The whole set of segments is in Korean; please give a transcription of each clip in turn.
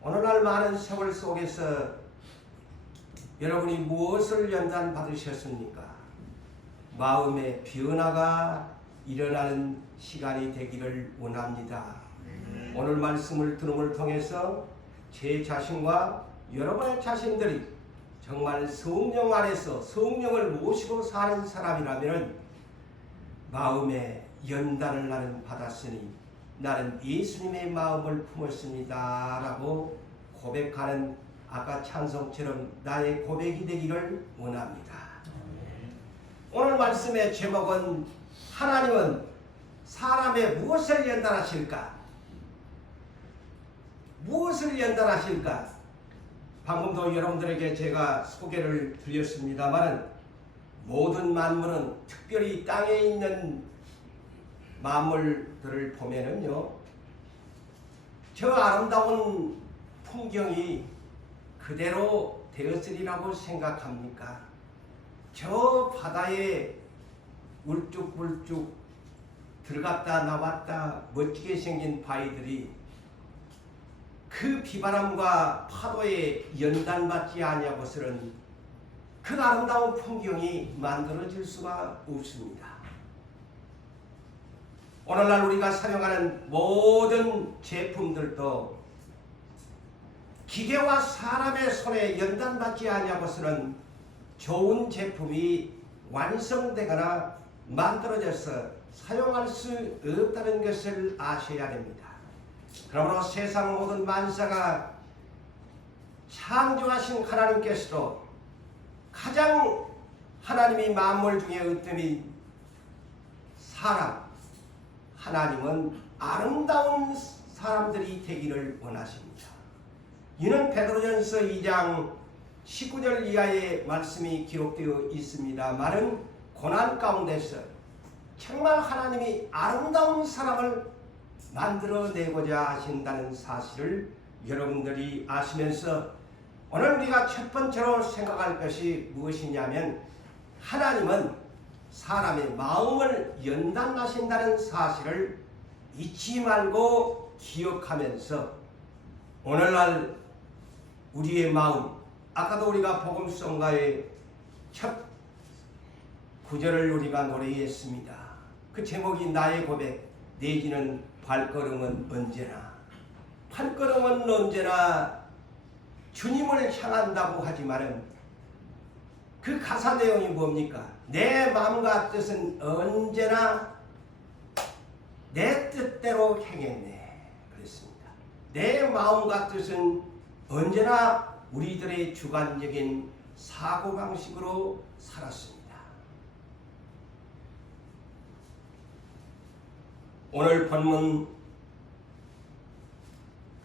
오늘날 많은 세월 속에서 여러분이 무엇을 연단 받으셨습니까? 마음의 변화가 일어나는 시간이 되기를 원합니다. 오늘 말씀을 들음을 통해서 제 자신과 여러분의 자신들이 정말 성령 안에서 성령을 모시고 사는 사람이라면 마음에 연단을 나는 받았으니 나는 예수님의 마음을 품었습니다 라고 고백하는 아까 찬송처럼 나의 고백이 되기를 원합니다. 오늘 말씀의 제목은 하나님은 사람의 무엇을 연단하실까? 무엇을 연단하실까? 방금도 여러분들에게 제가 소개를 드렸습니다만 모든 만물은 특별히 땅에 있는 만물들을 보면은요, 저 아름다운 풍경이 그대로 되었으리라고 생각합니까? 저 바다에 울쭉불쭉 들어갔다 나왔다 멋지게 생긴 바위들이 그 비바람과 파도에 연단받지 아니하고서는 그 아름다운 풍경이 만들어질 수가 없습니다. 오늘날 우리가 사용하는 모든 제품들도 기계와 사람의 손에 연단받지 아니하고서는 좋은 제품이 완성되거나 만들어져서 사용할 수 없다는 것을 아셔야 됩니다. 그러므로 세상 모든 만사가 창조하신 하나님께서도 가장 하나님이 만물 중에 으뜸인 사람, 하나님은 아름다운 사람들이 되기를 원하십니다. 이는 베드로전서 2장 19절 이하의 말씀이 기록되어 있습니다만은 고난 가운데서 정말 하나님이 아름다운 사람을 만들어내고자 하신다는 사실을 여러분들이 아시면서 오늘 우리가 첫 번째로 생각할 것이 무엇이냐면 하나님은 사람의 마음을 연단하신다는 사실을 잊지 말고 기억하면서 오늘날 우리의 마음, 아까도 우리가 복음성가의 첫 구절을 우리가 노래했습니다. 그 제목이 나의 고백 내지는 발걸음은 언제나, 발걸음은 언제나 주님을 향한다고 하지만은 그 가사 내용이 뭡니까? 내 마음과 뜻은 언제나 내 뜻대로 행했네 그랬습니다. 내 마음과 뜻은 언제나 우리들의 주관적인 사고방식으로 살았습니다. 오늘 본문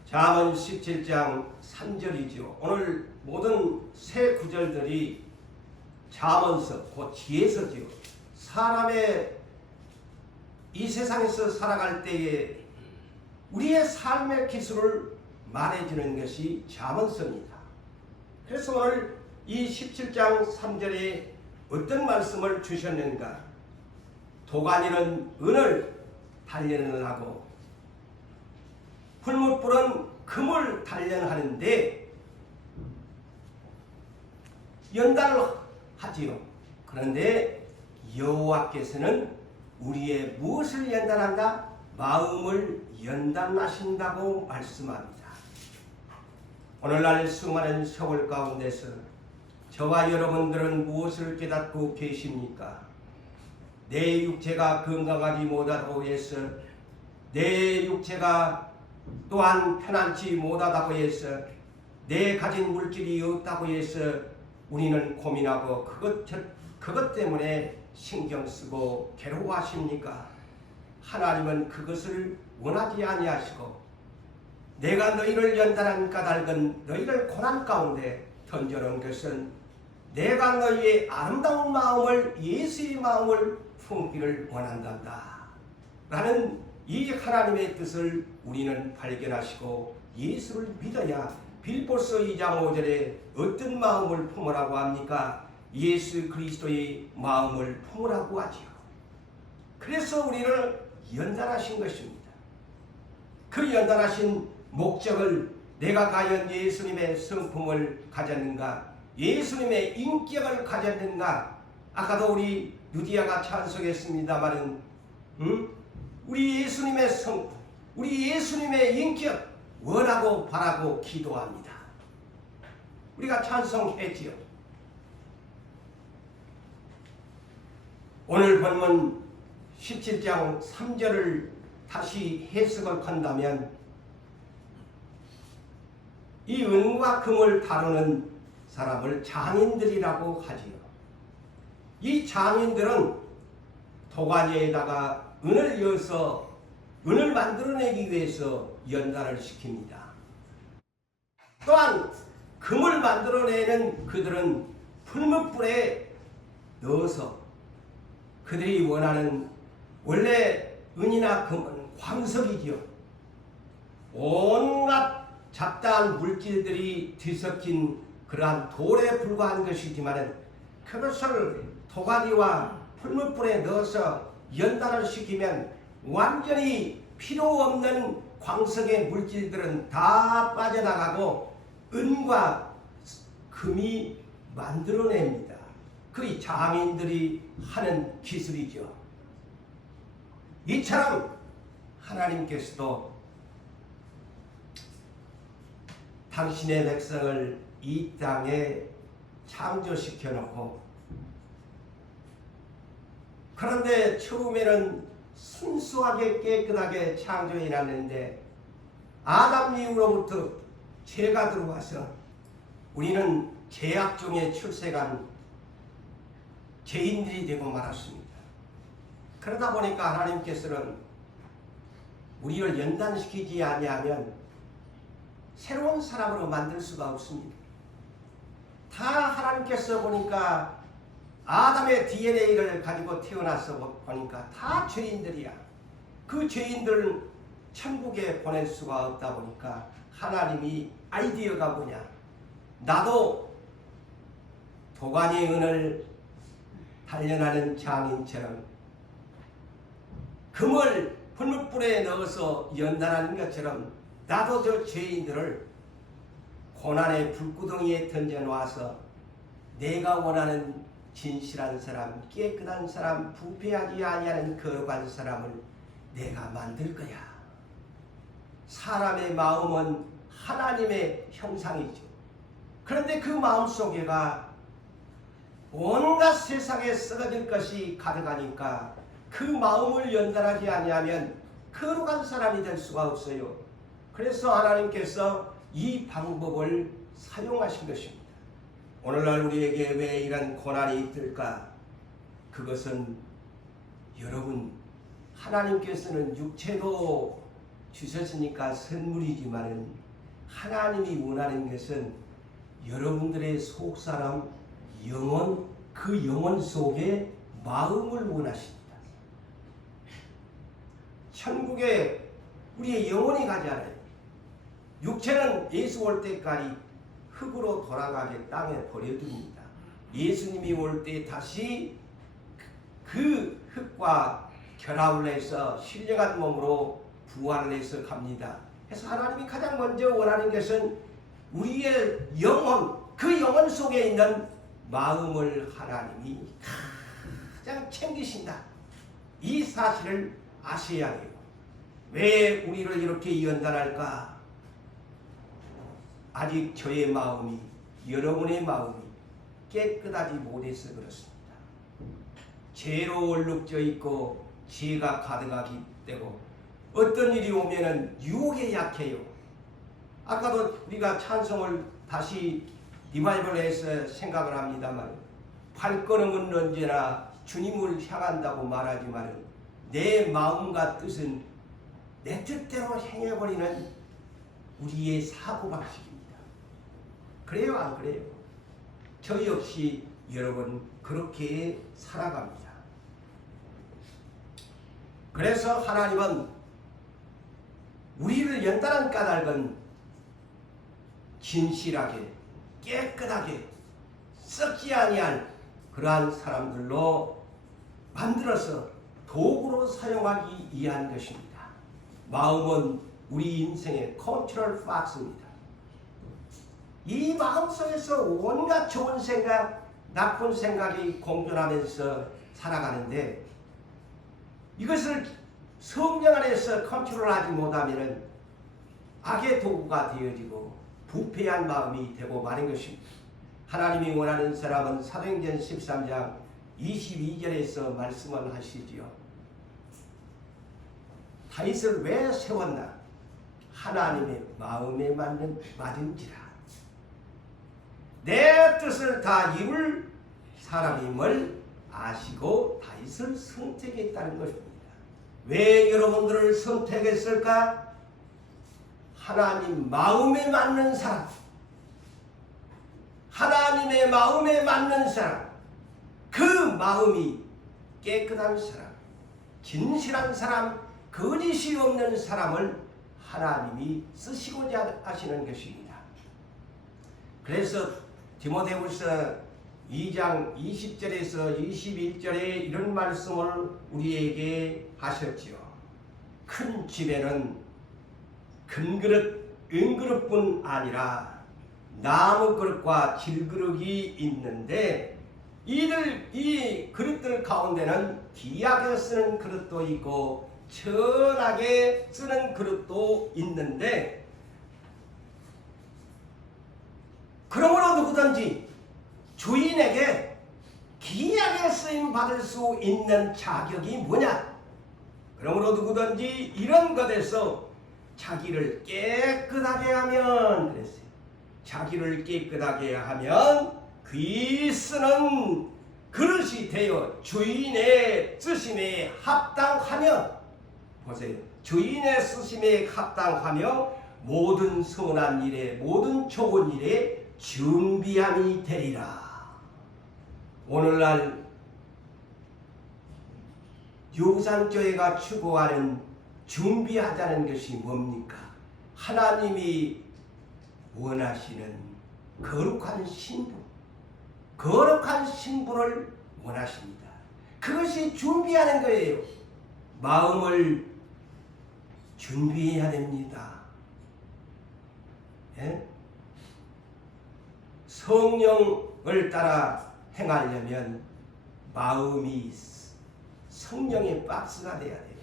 잠언 17장 3절이죠. 오늘 모든 세 구절들이 잠언서, 곧 지혜서지요. 사람의 이 세상에서 살아갈 때에 우리의 삶의 기술을 말해주는 것이 잠언서입니다. 그래서 오늘 이 17장 3절에 어떤 말씀을 주셨는가? 도가니는 은을 단련을 하고 풀무불은 금을 단련하는데 연단을 하지요. 그런데 여호와께서는 우리의 무엇을 연단한다? 마음을 연단하신다고 말씀합니다. 오늘날 수많은 세월 가운데서 저와 여러분들은 무엇을 깨닫고 계십니까? 내 육체가 건강하지 못하다고 해서, 내 육체가 또한 편안치 못하다고 해서, 내 가진 물질이 없다고 해서 우리는 고민하고 그것 때문에 신경 쓰고 괴로워하십니까? 하나님은 그것을 원하지 아니하시고 내가 너희를 연단한 까닭은 너희를 고난 가운데 던져놓은 것은 내가 너희의 아름다운 마음을, 예수의 마음을 품기를 원한단다 라는 이 하나님의 뜻을 우리는 발견하시고 예수를 믿어야 빌보서 2장 5절에 어떤 마음을 품으라고 합니까? 예수 그리스도의 마음을 품으라고 하지요. 그래서 우리를 연단하신 것입니다. 그 연단하신 목적을 내가 과연 예수님의 성품을 가졌는가? 예수님의 인격을 가졌는가? 아까도 우리 누디아가 찬송했습니다마는 우리 예수님의 성품, 우리 예수님의 인격 원하고 바라고 기도합니다. 우리가 찬송했지요. 오늘 본문 17장 3절을 다시 해석을 한다면 이 은과 금을 다루는 사람을 장인들이라고 하지요. 이 장인들은 도가니에다가 은을 여서 은을 만들어내기 위해서 연단을 시킵니다. 또한 금을 만들어내는 그들은 풀무불에 넣어서 그들이 원하는, 원래 은이나 금은 광석이지요. 온갖 잡다한 물질들이 뒤섞인 그러한 돌에 불과한 것이지만 그것을 도가니와 풀무불에 넣어서 연단을 시키면 완전히 필요 없는 광석의 물질들은 다 빠져나가고 은과 금이 만들어냅니다. 그게 장인들이 하는 기술이죠. 이처럼 하나님께서도 당신의 백성을 이 땅에 창조시켜 놓고, 그런데 처음에는 순수하게 깨끗하게 창조해 놨는데 아담 이후로부터 죄가 들어와서 우리는 죄악 중에 출생한 죄인들이 되고 말았습니다. 그러다 보니까 하나님께서는 우리를 연단시키지 아니하면 새로운 사람으로 만들 수가 없습니다. 다 하나님께서 보니까 아담의 DNA를 가지고 태어나서 보니까 다 죄인들이야. 그 죄인들은 천국에 보낼 수가 없다 보니까 하나님이 아이디어가 뭐냐, 나도 도가니의 은을 단련하는 장인처럼 금을 풀무불에 넣어서 연단하는 것처럼 나도 저 죄인들을 고난의 불구덩이에 던져놓아서 내가 원하는 진실한 사람, 깨끗한 사람, 부패하지 아니하는 거룩한 사람을 내가 만들 거야. 사람의 마음은 하나님의 형상이죠. 그런데 그 마음 속에가 온갖 세상에 썩어질 것이 가득하니까 그 마음을 연단하지 아니하면 거룩한 사람이 될 수가 없어요. 그래서 하나님께서 이 방법을 사용하신 것입니다. 오늘날 우리에게 왜 이런 고난이 있을까? 그것은 여러분, 하나님께서는 육체도 주셨으니까 선물이지만은 하나님이 원하는 것은 여러분들의 속사람, 영혼, 그 영혼 속에 마음을 원하십니다. 천국에 우리의 영혼이 가지 않아요. 육체는 예수 올 때까지 흙으로 돌아가게 땅에 버려둡니다. 예수님이 올 때 다시 그 흙과 결합을 해서 신령한 몸으로 부활을 해서 갑니다. 그래서 하나님이 가장 먼저 원하는 것은 우리의 영혼, 그 영혼 속에 있는 마음을 하나님이 가장 챙기신다. 이 사실을 아셔야 해요. 왜 우리를 이렇게 연단할까? 아직 저의 마음이, 여러분의 마음이 깨끗하지 못해서 그렇습니다. 죄로 얼룩져 있고 죄가 가득하기 때문에 어떤 일이 오면은 유혹에 약해요. 아까도 우리가 찬송을 다시 리바이벌해서 생각을 합니다만, 발걸음은 언제나 주님을 향한다고 말하지만 내 마음과 뜻은 내 뜻대로 행해버리는 우리의 사고방식입니다. 그래요, 안 그래요? 저 역시 여러분 그렇게 살아갑니다. 그래서 하나님은 우리를 연단한 까닭은 진실하게, 깨끗하게, 썩지 아니할 그러한 사람들로 만들어서 도구로 사용하기 위한 것입니다. 마음은 우리 인생의 컨트롤 박스입니다. 이 마음속에서 온갖 좋은 생각, 나쁜 생각이 공존하면서 살아가는데 이것을 성령 안에서 컨트롤하지 못하면 악의 도구가 되어지고 부패한 마음이 되고 마는 것입니다. 하나님이 원하는 사람은 사도행전 13장 22절에서 말씀을 하시지요. 다윗을 왜 세웠나? 하나님의 마음에 맞은지라. 내 뜻을 다 이룰 사람임을 아시고 다윗을 선택했다는 것입니다. 왜 여러분들을 선택했을까? 하나님 마음에 맞는 사람, 하나님의 마음에 맞는 사람, 그 마음이 깨끗한 사람, 진실한 사람, 거짓이 없는 사람을 하나님이 쓰시고자 하시는 것입니다. 그래서 디모데후서 2장 20절에서 21절에 이런 말씀을 우리에게 하셨지요. 큰 집에는 큰 그릇, 은그릇뿐 아니라 나무 그릇과 질그릇이 있는데 이 그릇들 가운데는 귀하게 쓰는 그릇도 있고 천하게 쓰는 그릇도 있는데 그러므로 누구든지 주인에게 귀하게 쓰임 받을 수 있는 자격이 뭐냐? 그러므로 누구든지 이런 것에서 자기를 깨끗하게 하면 그랬어요. 자기를 깨끗하게 하면 귀 쓰는 그릇이 되어 주인의 쓰심에 합당하며 보세요. 주인의 쓰심에 합당하며 모든 선한 일에 모든 좋은 일에 준비함이 되리라. 오늘날 유산교회가 추구하는 준비하자는 것이 뭡니까? 하나님이 원하시는 거룩한 신부, 거룩한 신부를 원하십니다. 그것이 준비하는 거예요. 마음을 준비해야 됩니다. 예? 성령을 따라 행하려면 마음이 성령의 박스가 돼야 돼요.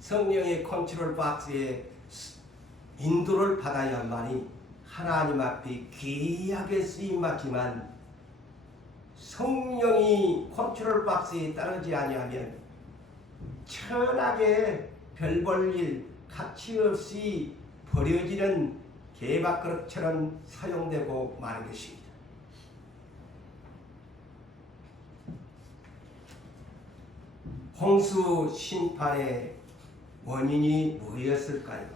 성령의 컨트롤 박스에 인도를 받아야만이 하나님 앞에 귀하게 쓰임받지만 성령이 컨트롤 박스에 따르지 아니하면 천하게 별 볼 일 가치 없이 버려지는 개밥그릇처럼 사용되고 마는 것입니다. 홍수 심판의 원인이 무엇이었을까요?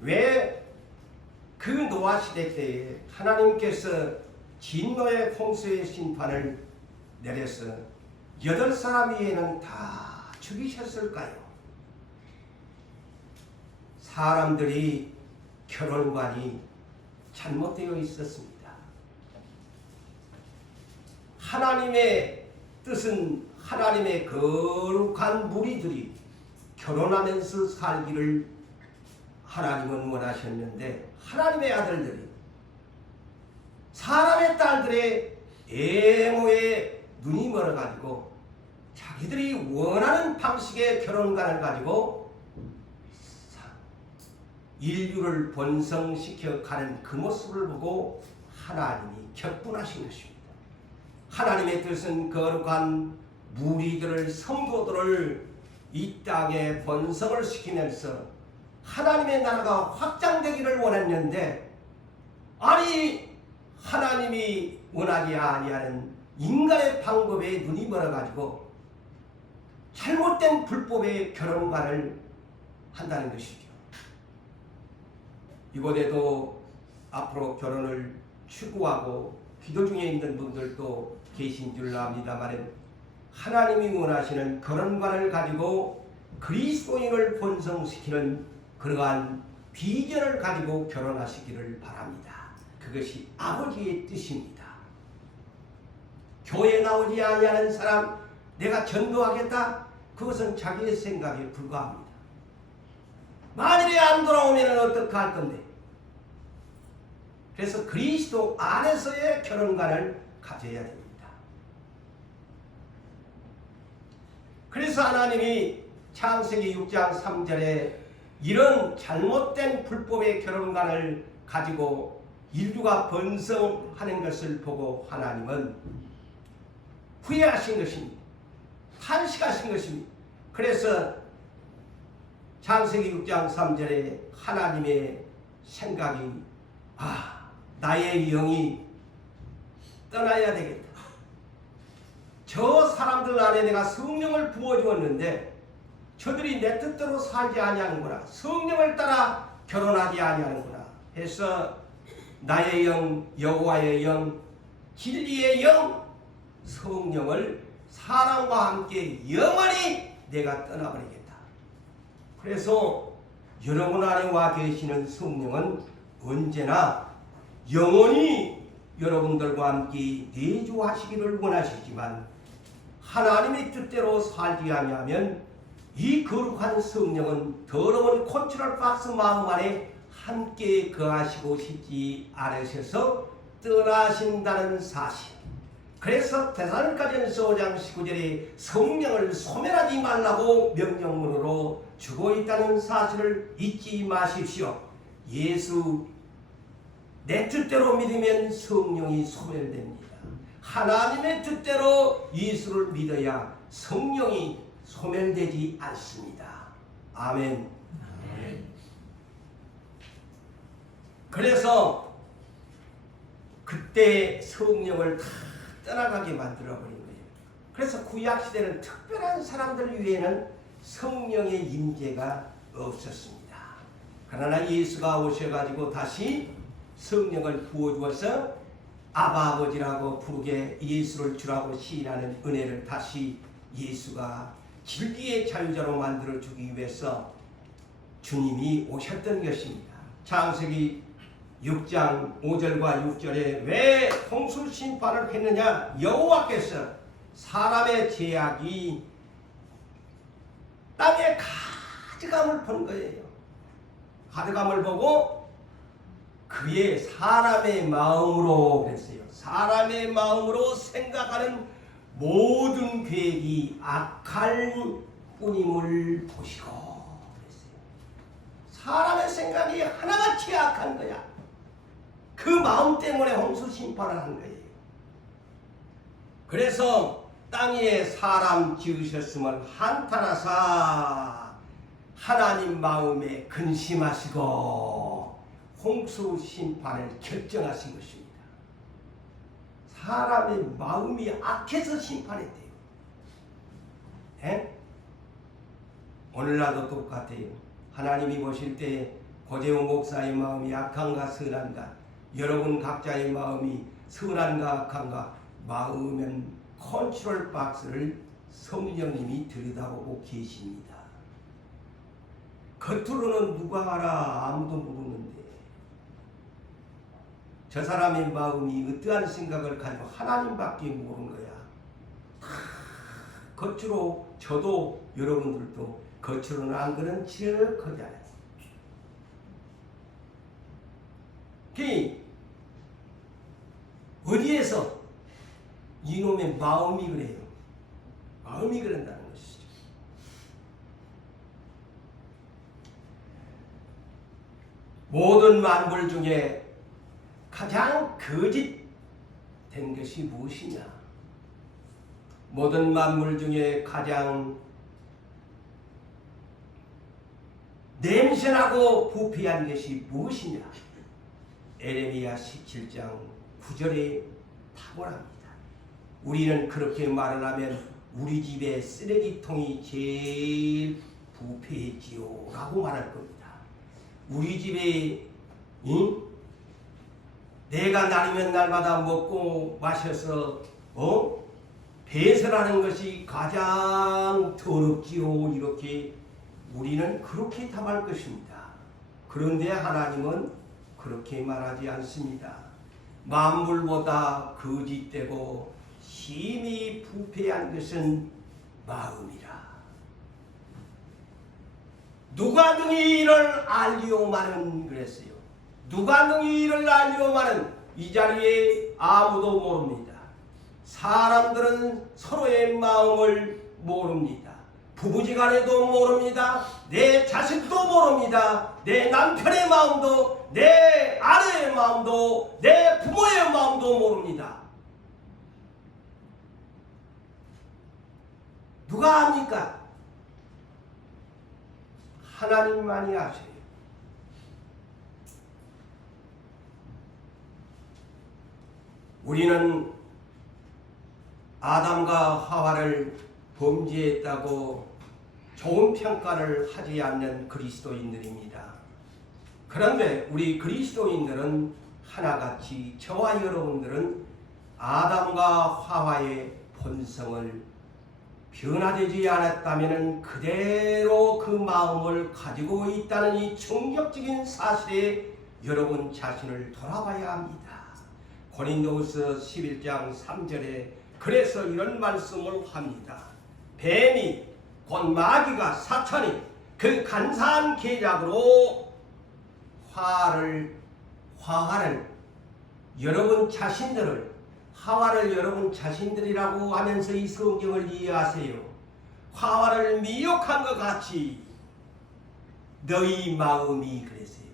왜 그 노아 시대 때에 하나님께서 진노의 홍수의 심판을 내려서 8사람 위에는 다 죽이셨을까요? 사람들이 결혼관이 잘못되어 있었습니다. 하나님의 뜻은 하나님의 거룩한 무리들이 결혼하면서 살기를 하나님은 원하셨는데 하나님의 아들들이 사람의 딸들의 애모에 눈이 멀어가지고 자기들이 원하는 방식의 결혼관을 가지고 인류를 번성시켜 가는 그 모습을 보고 하나님이 격분하신 것입니다. 하나님의 뜻은 거룩한 무리들을, 성도들을 이 땅에 번성을 시키면서 하나님의 나라가 확장되기를 원했는데 아니 하나님이 원하지 아니하는 인간의 방법에 눈이 멀어가지고 잘못된 불법의 결혼관을 한다는 것이죠. 이곳에도 앞으로 결혼을 추구하고 기도 중에 있는 분들도 계신 줄 압니다만 하나님이 원하시는 결혼관을 가지고 그리스도인을 번성시키는 그러한 비전을 가지고 결혼하시기를 바랍니다. 그것이 아버지의 뜻입니다. 교회 나오지 아니하는 사람 내가 전도하겠다? 그것은 자기의 생각에 불과합니다. 만일에 안 돌아오면 어떡할 건데? 그래서 그리스도 안에서의 결혼관을 가져야 됩니다. 그래서 하나님이 창세기 6장 3절에 이런 잘못된 불법의 결혼관을 가지고 인류가 번성하는 것을 보고 하나님은 후회하신 것입니다. 탄식하신 것입니다. 그래서 창세기 6장 3절에 하나님의 생각이 나의 영이 떠나야 되겠다. 저 사람들 안에 내가 성령을 부어주었는데 저들이 내 뜻대로 살지 아니하는구나. 성령을 따라 결혼하지 아니하는구나. 해서 나의 영, 여호와의 영, 진리의 영, 성령을 사랑과 함께 영원히 내가 떠나버리겠다. 그래서 여러분 안에 와 계시는 성령은 언제나 영원히 여러분들과 함께 내주하시기를 원하시지만 하나님의 뜻대로 살지 아니하면 이 거룩한 성령은 더러운 컨트롤 박스 마음 안에 함께 거하시고 싶지 않으셔서 떠나신다는 사실. 그래서 데살로니가전서 5장 19절에 성령을 소멸하지 말라고 명령문으로 주고 있다는 사실을 잊지 마십시오. 예수 내 뜻대로 믿으면 성령이 소멸됩니다. 하나님의 뜻대로 예수를 믿어야 성령이 소멸되지 않습니다. 아멘. 그래서 그때 성령을 다 떠나가게 만들어버린 거예요. 그래서 구약시대는 특별한 사람들 위에는 성령의 임재가 없었습니다. 그러나 예수가 오셔가지고 다시 성령을 부어주어서 아바 아버지라고 부르게 예수를 주라고 시인하는 은혜를 다시 예수가 진리의 자유자로 만들어주기 위해서 주님이 오셨던 것입니다. 창세기 6장 5절과 6절에 왜 홍수 심판을 했느냐? 여호와께서 사람의 죄악이 땅에 가득함을 본 거예요. 가득함을 보고 그의 사람의 마음으로 그랬어요. 사람의 마음으로 생각하는 모든 계획이 악할 뿐임을 보시고 그랬어요. 사람의 생각이 하나같이 악한 거야. 그 마음 때문에 홍수 심판을 한 거예요. 그래서 땅 위에 사람 지으셨음을 한탄하사 하나님 마음에 근심하시고 홍수 심판을 결정하신 것입니다. 사람의 마음이 악해서 심판했대요. 에? 오늘날도 똑같아요. 하나님이 보실 때 고재훈 목사의 마음이 악한가 선한가, 여러분 각자의 마음이 선한가 악한가, 마음은 컨트롤 박스를 성령님이 들여다보고 계십니다. 겉으로는 누가 알아? 아무도 모르는데 저 사람의 마음이 어떠한 생각을 가지고 하나님밖에 모르는 거야. 겉으로 저도 여러분들도 겉으로는 안 그런 척 하잖아요. 어디에서 이놈의 마음이 그래요. 마음이 그런다는 것이죠. 모든 만물 중에 가장 거짓된 것이 무엇이냐? 모든 만물 중에 가장 냄새나고 부패한 것이 무엇이냐? 에레미야 17장 9절에 탁월합니다. 우리는 그렇게 말을 하면 우리 집의 쓰레기통이 제일 부패했지요 라고 말할 겁니다. 우리 집에 내가 날이면 날마다 먹고 마셔서 배설하는 것이 가장 더럽지요. 이렇게 우리는 그렇게 답할 것입니다. 그런데 하나님은 그렇게 말하지 않습니다. 만물보다 거짓되고 심히 부패한 것은 마음이라. 누가 능히 이를 알리오마는 그랬어요. 누가 능히 이를 알리오마는 이 자리에 아무도 모릅니다. 사람들은 서로의 마음을 모릅니다. 부부지간에도 모릅니다. 내 자식도 모릅니다. 내 남편의 마음도, 내 아내의 마음도, 내 부모의 마음도 모릅니다. 누가 압니까? 하나님만이 아세요. 우리는 아담과 하와를 범죄했다고 좋은 평가를 하지 않는 그리스도인들입니다. 그런데 우리 그리스도인들은 하나같이 저와 여러분들은 아담과 하와의 본성을 변화되지 않았다면 그대로 그 마음을 가지고 있다는 이 충격적인 사실에 여러분 자신을 돌아봐야 합니다. 고린도후서 11장 3절에 그래서 이런 말씀을 합니다. 뱀이 곧 마귀가 사탄이 그 간사한 계략으로 화를 여러분 자신들을 하와를 여러분 자신들이라고 하면서 이 성경을 이해하세요. 하와를 미혹한 것 같이 너희 마음이 그랬어요.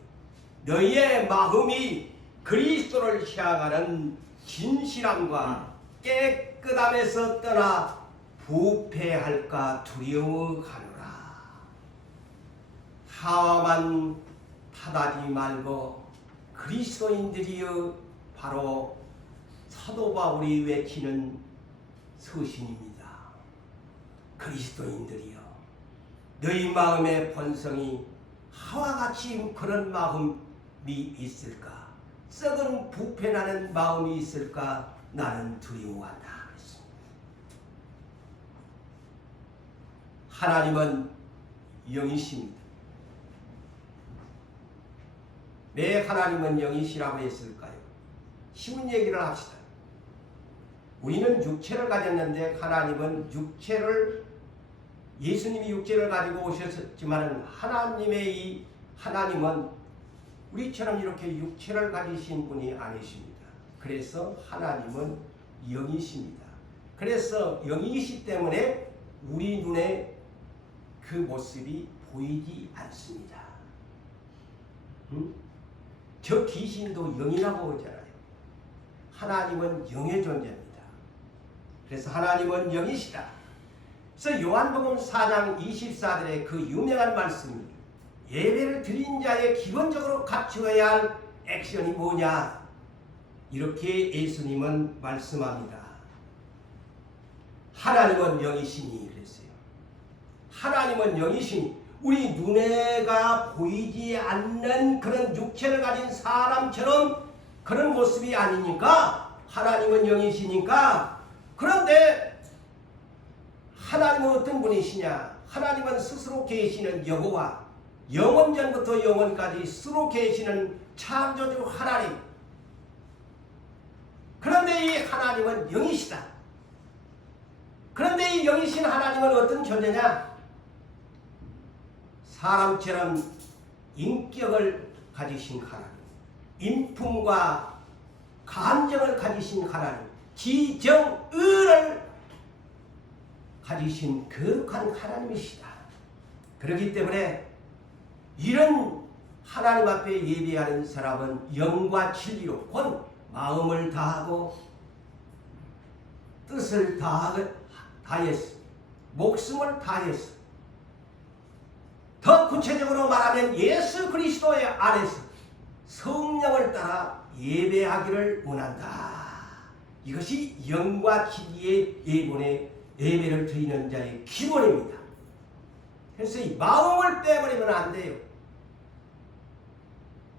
너희의 마음이 그리스도를 향하는 진실함과 깨끗함에서 떠나 부패할까 두려워하노라. 하와만 탓하지 말고 그리스도인들이여 바로 사도 바울이 외치는 서신입니다. 그리스도인들이여 너희 마음의 본성이 하와같이 그런 마음이 있을까? 썩은 부패나는 마음이 있을까? 나는 두려워한다. 그랬습니다. 하나님은 영이십니다. 왜 하나님은 영이시라고 했을까요? 쉬운 얘기를 합시다. 우리는 육체를 가졌는데 하나님은 예수님이 육체를 가지고 오셨지만 하나님은 우리처럼 이렇게 육체를 가지신 분이 아니십니다. 그래서 하나님은 영이십니다. 그래서 영이시 때문에 우리 눈에 그 모습이 보이지 않습니다. 저 귀신도 영이라고 하잖아요. 하나님은 영의 존재입니다. 그래서 하나님은 영이시다. 그래서 요한복음 4장 24절에 그 유명한 말씀이 예배를 드린 자의 기본적으로 갖추어야 할 액션이 뭐냐? 이렇게 예수님은 말씀합니다. 하나님은 영이시니 그랬어요. 하나님은 영이시니 우리 눈에가 보이지 않는 그런 육체를 가진 사람처럼 그런 모습이 아니니까 하나님은 영이시니까. 그런데 하나님은 어떤 분이시냐? 하나님은 스스로 계시는 여호와, 영원전부터 영원까지 스스로 계시는 창조주 하나님. 그런데 이 하나님은 영이시다. 그런데 이 영이신 하나님은 어떤 존재냐? 사람처럼 인격을 가지신 하나님, 인품과 감정을 가지신 하나님, 지정의를 가지신 거룩한 하나님이시다. 그렇기 때문에 이런 하나님 앞에 예배하는 사람은 영과 진리로 곧 마음을 다하고 뜻을 다했어, 목숨을 다했어. 더 구체적으로 말하면 예수 그리스도의 안에서 성령을 따라 예배하기를 원한다. 이것이 영과 진리의 예배를 드리는 자의 기본입니다. 그래서 이 마음을 빼버리면 안 돼요.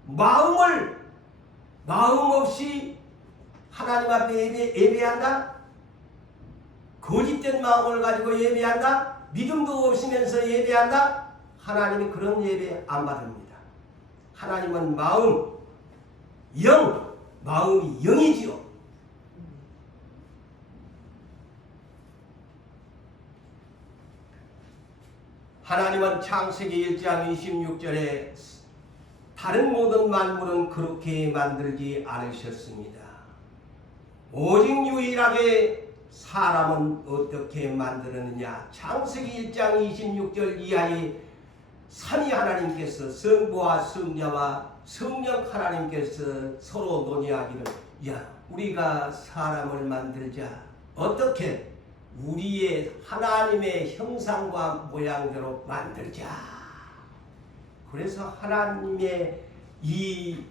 마음 없이 하나님 앞에 예배한다? 거짓된 마음을 가지고 예배한다? 믿음도 없으면서 예배한다? 하나님이 그런 예배 안 받습니다. 하나님은 마음이 영이지요. 하나님은 창세기 1장 26절에 다른 모든 만물은 그렇게 만들지 않으셨습니다. 오직 유일하게 사람은 어떻게 만들었느냐. 창세기 1장 26절 이하에 삼위 하나님께서 성부와 성자와 성령 하나님께서 서로 논의하기를, 야, 우리가 사람을 만들자. 어떻게? 우리의 하나님의 형상과 모양대로 만들자. 그래서 하나님의 이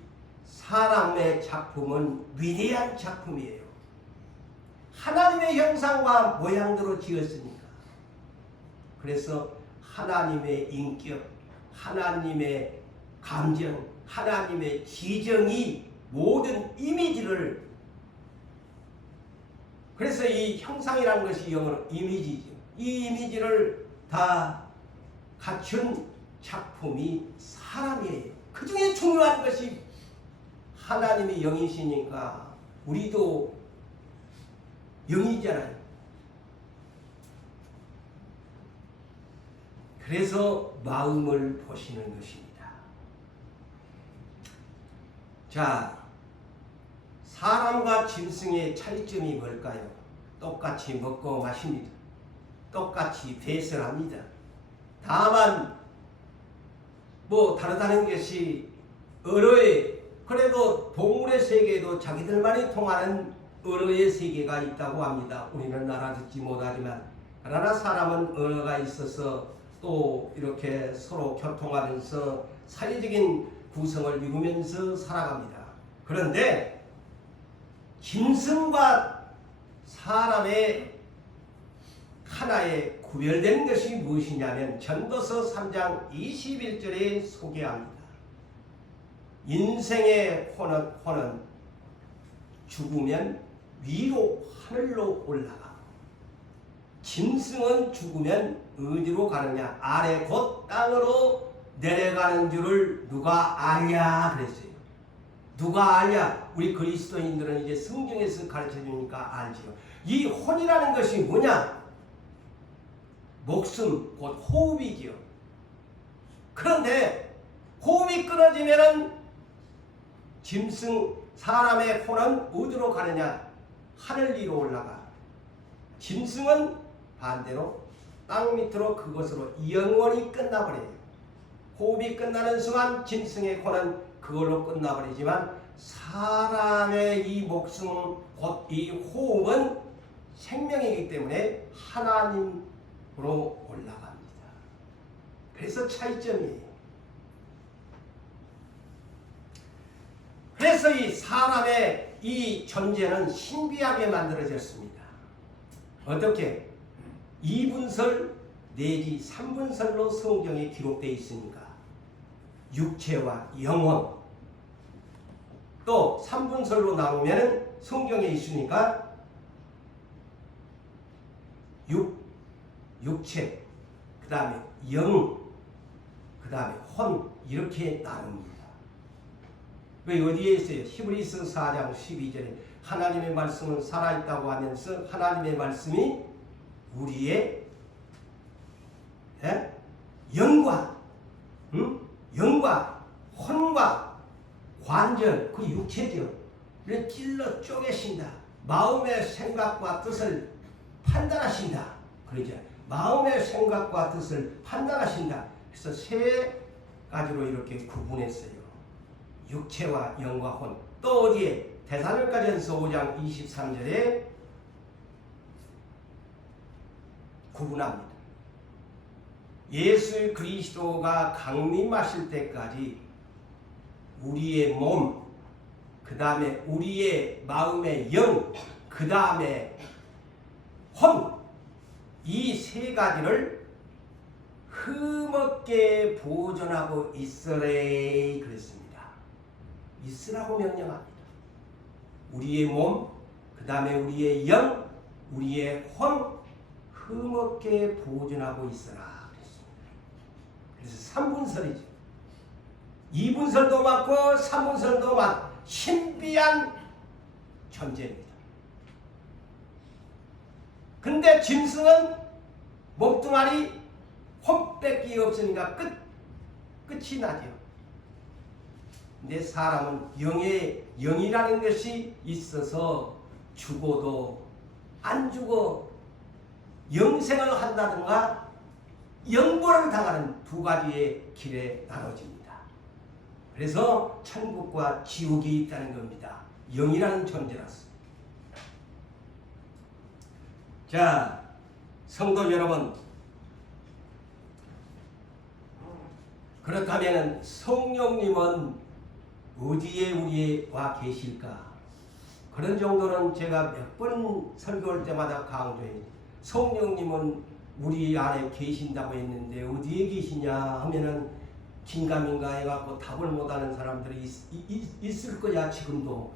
사람의 작품은 위대한 작품이에요. 하나님의 형상과 모양대로 지었으니까. 그래서 하나님의 인격, 하나님의 감정, 하나님의 지정이 모든 이미지를, 그래서 이 형상이라는 것이 영어로 이미지죠. 이 이미지를 다 갖춘 작품이 사람이에요. 그 중에 중요한 것이 하나님이 영이시니까 우리도 영이잖아요. 그래서 마음을 보시는 것입니다. 자, 사람과 짐승의 차이점이 뭘까요? 똑같이 먹고 마십니다. 똑같이 배설합니다. 다만 뭐 다르다는 것이 언어의, 그래도 동물의 세계에도 자기들만이 통하는 언어의 세계가 있다고 합니다. 우리는 알아듣지 못하지만, 그러나 사람은 언어가 있어서 또 이렇게 서로 교통하면서 사회적인 구성을 이루면서 살아갑니다. 그런데 짐승과 사람의 하나의 구별된 것이 무엇이냐면 전도서 3장 21절에 소개합니다. 인생의 혼은 죽으면 위로 하늘로 올라가. 짐승은 죽으면 어디로 가느냐? 아래 곧 땅으로 내려가는 줄을 누가 아냐 그랬어요. 누가 아냐? 우리 그리스도인들은 이제 성경에서 가르쳐주니까 알지요. 이 혼이라는 것이 뭐냐? 목숨, 곧 호흡이지요. 그런데 호흡이 끊어지면은 짐승, 사람의 혼은 어디로 가느냐? 하늘 위로 올라가. 짐승은 반대로 땅 밑으로 그것으로 영원히 끝나버려요. 호흡이 끝나는 순간 짐승의 혼은 그걸로 끝나버리지만 사람의 이 목숨, 곧 이 호흡은 생명이기 때문에 하나님으로 올라갑니다. 그래서 차이점이에요. 그래서 이 사람의 이 존재는 신비하게 만들어졌습니다. 어떻게? 2분설 내지 3분설로 성경에 기록되어 있으니까 육체와 영혼, 또 3분설로 나오면 성경에 있으니까 육체, 그 다음에 영, 그 다음에 혼, 이렇게 나눕니다. 왜 어디에 있어요? 히브리서 4장 12절에 하나님의 말씀은 살아있다고 하면서 하나님의 말씀이 우리의 영과, 영과 혼과 관절, 그 육체죠. 를 찔러 쪼개신다. 마음의 생각과 뜻을 판단하신다. 그러죠. 마음의 생각과 뜻을 판단하신다. 그래서 세 가지로 이렇게 구분했어요. 육체와 영과 혼. 또 어디에? 데살로니가전서 5장 23절에 구분합니다. 예수 그리스도가 강림하실 때까지 우리의 몸, 그 다음에 우리의 마음의 영, 그 다음에 혼, 이 세 가지를 흠없게 보존하고 있으래 그랬습니다. 있으라고 명령합니다. 우리의 몸, 그 다음에 우리의 영, 우리의 혼, 흠없게 보존하고 있으라 그랬습니다. 그래서 3분설이죠. 2분설도 맞고 3분설도 맞, 신비한 존재입니다. 근데 짐승은 몸뚱아리 혼밖에 없으니까 끝이 나죠. 근데 사람은 영이라는 것이 있어서 죽어도 안 죽어 영생을 한다든가 영벌을 당하는 두 가지의 길에 나눠집니다. 그래서 천국과 지옥이 있다는 겁니다. 영이라는 존재라서. 자, 성도 여러분, 그렇다면 성령님은 어디에 우리와 계실까? 그런 정도는 제가 몇 번 설교할 때마다 강조해요. 성령님은 우리 안에 계신다고 했는데 어디에 계시냐 하면은 긴가민가 해갖고 답을 못하는 사람들이 있을 거야. 지금도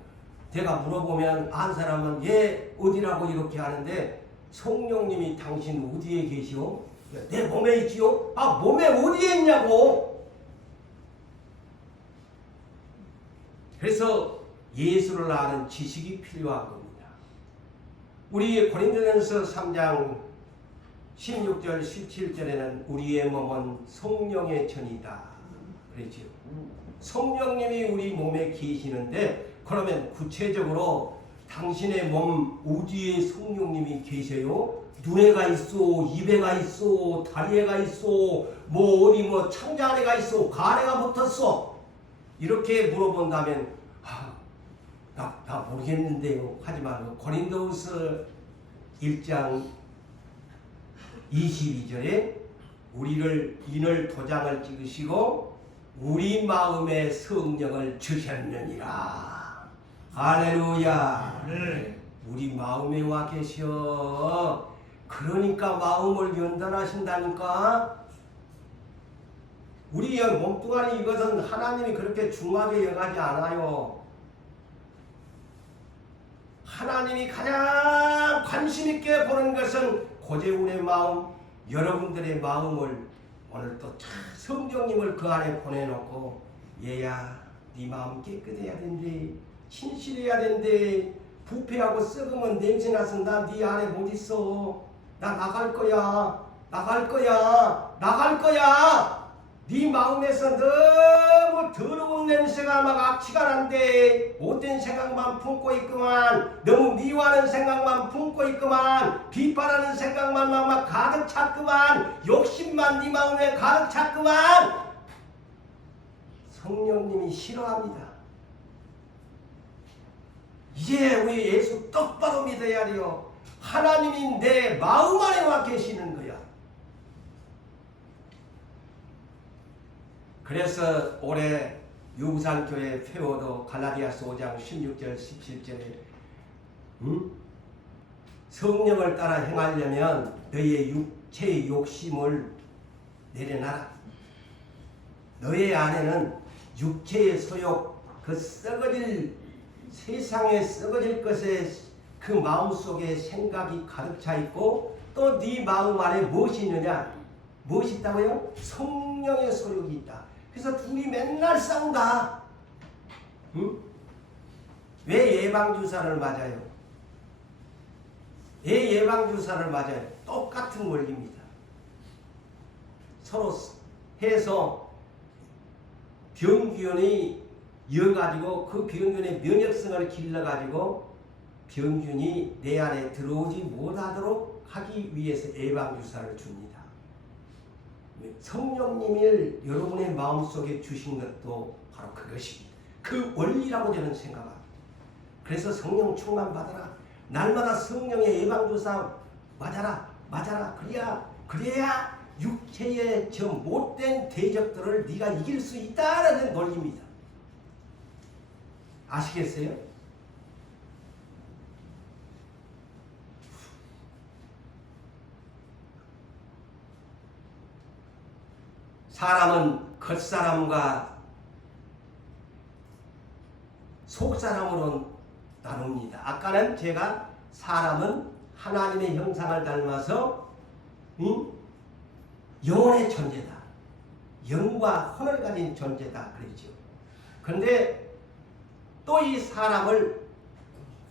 내가 물어보면 안 사람은 예 어디라고 이렇게 하는데, 성령님이 당신 어디에 계시오? 내 몸에 있지요? 아, 몸에 어디에 있냐고. 그래서 예수를 아는 지식이 필요한 겁니다. 우리 고린도전서 3장 16절 17절에는 우리의 몸은 성령의 전이다 그랬죠. 성령님이 우리 몸에 계시는데, 그러면 구체적으로 당신의 몸 어디에 성령님이 계세요? 눈에가 있어, 입에가 있어, 다리에가 있어, 뭐 어디 뭐 창자 안에가 있어, 간에가 붙었어. 이렇게 물어본다면 나 모르겠는데요. 하지만 고린도후서 1장 22절에 우리를 인을 도장을 찍으시고 우리 마음에 성령을 주셨느니라. 할렐루야. 네. 우리 마음에 와 계셔. 그러니까 마음을 연단하신다니까. 우리의 몸뚱아리 이것은 하나님이 그렇게 중하게 여기지 않아요. 하나님이 가장 관심 있게 보는 것은 고재훈의 마음, 여러분들의 마음을 오늘 또 성령님을 그 안에 보내놓고, 얘야 네 마음 깨끗해야 된대, 신실해야 된대, 부패하고 썩으면 냄새나서 나 네 안에 못 있어, 나 나갈 거야, 나갈 거야, 나갈 거야. 네 마음에서 너무 더러운 냄새가 막 악취가 난데, 못된 생각만 품고 있구만, 너무 미워하는 생각만 품고 있구만, 비판하는 생각만 막 가득 찼구만, 욕심만 네 마음에 가득 찼구만. 성령님이 싫어합니다. 이제 우리 예수 똑바로 믿어야 돼요. 하나님이 내 마음 안에 와 계시는 거야. 그래서 올해 유부산교회 회원도 갈라디아서 5장 16절 17절에 성령을 따라 행하려면 너의 육체의 욕심을 내려놔라. 너의 안에는 육체의 소욕, 그 썩어질 세상에 썩어질 것에 그 마음속에 생각이 가득 차 있고, 또 네 마음 안에 무엇이 있느냐? 무엇이 있다고요? 성령의 소욕이 있다. 그래서 둘이 맨날 싸운다. 응? 왜 예방주사를 맞아요? 왜 예방주사를 맞아요? 똑같은 원리입니다. 서로 해서 병균이 이어가지고 그 병균의 면역성을 길러가지고 병균이 내 안에 들어오지 못하도록 하기 위해서 예방주사를 줍니다. 성령님을 여러분의 마음속에 주신 것도 바로 그것입니다. 그 원리라고 저는 생각합니다. 그래서 성령 충만 받아라. 날마다 성령의 예방주사 맞아라. 그래야 육체의 저 못된 대적들을 네가 이길 수 있다라는 논리입니다. 아시겠어요? 사람은 겉사람과 속사람으로 나눕니다. 아까는 제가 사람은 하나님의 형상을 닮아서 영혼의 존재다, 영과 혼을 가진 존재다 그랬죠. 그런데 또 이 사람을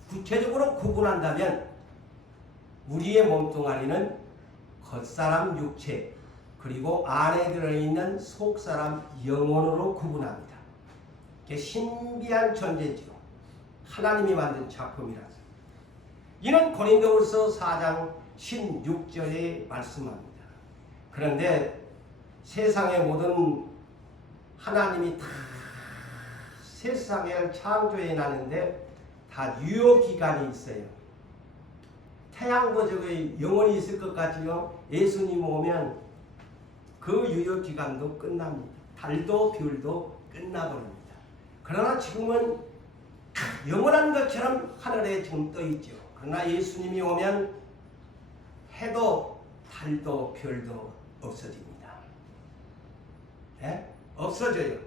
구체적으로 구분한다면 우리의 몸뚱아리는 겉사람 육체, 그리고 안에 들어있는 속사람 영혼으로 구분합니다. 이게 신비한 존재죠. 하나님이 만든 작품이라서. 이는 고린도후서 4장 16절에 말씀합니다. 그런데 세상의 모든 하나님이 다 세상을 창조해 놨는데 다 유효기간이 있어요. 태양도 저기 영원히 있을 것 같지요. 예수님 오면 그 유효기간도 끝납니다. 달도 별도 끝나버립니다. 그러나 지금은 영원한 것처럼 하늘에 지금 떠 있죠. 그러나 예수님이 오면 해도 달도 별도 없어집니다. 네? 없어져요.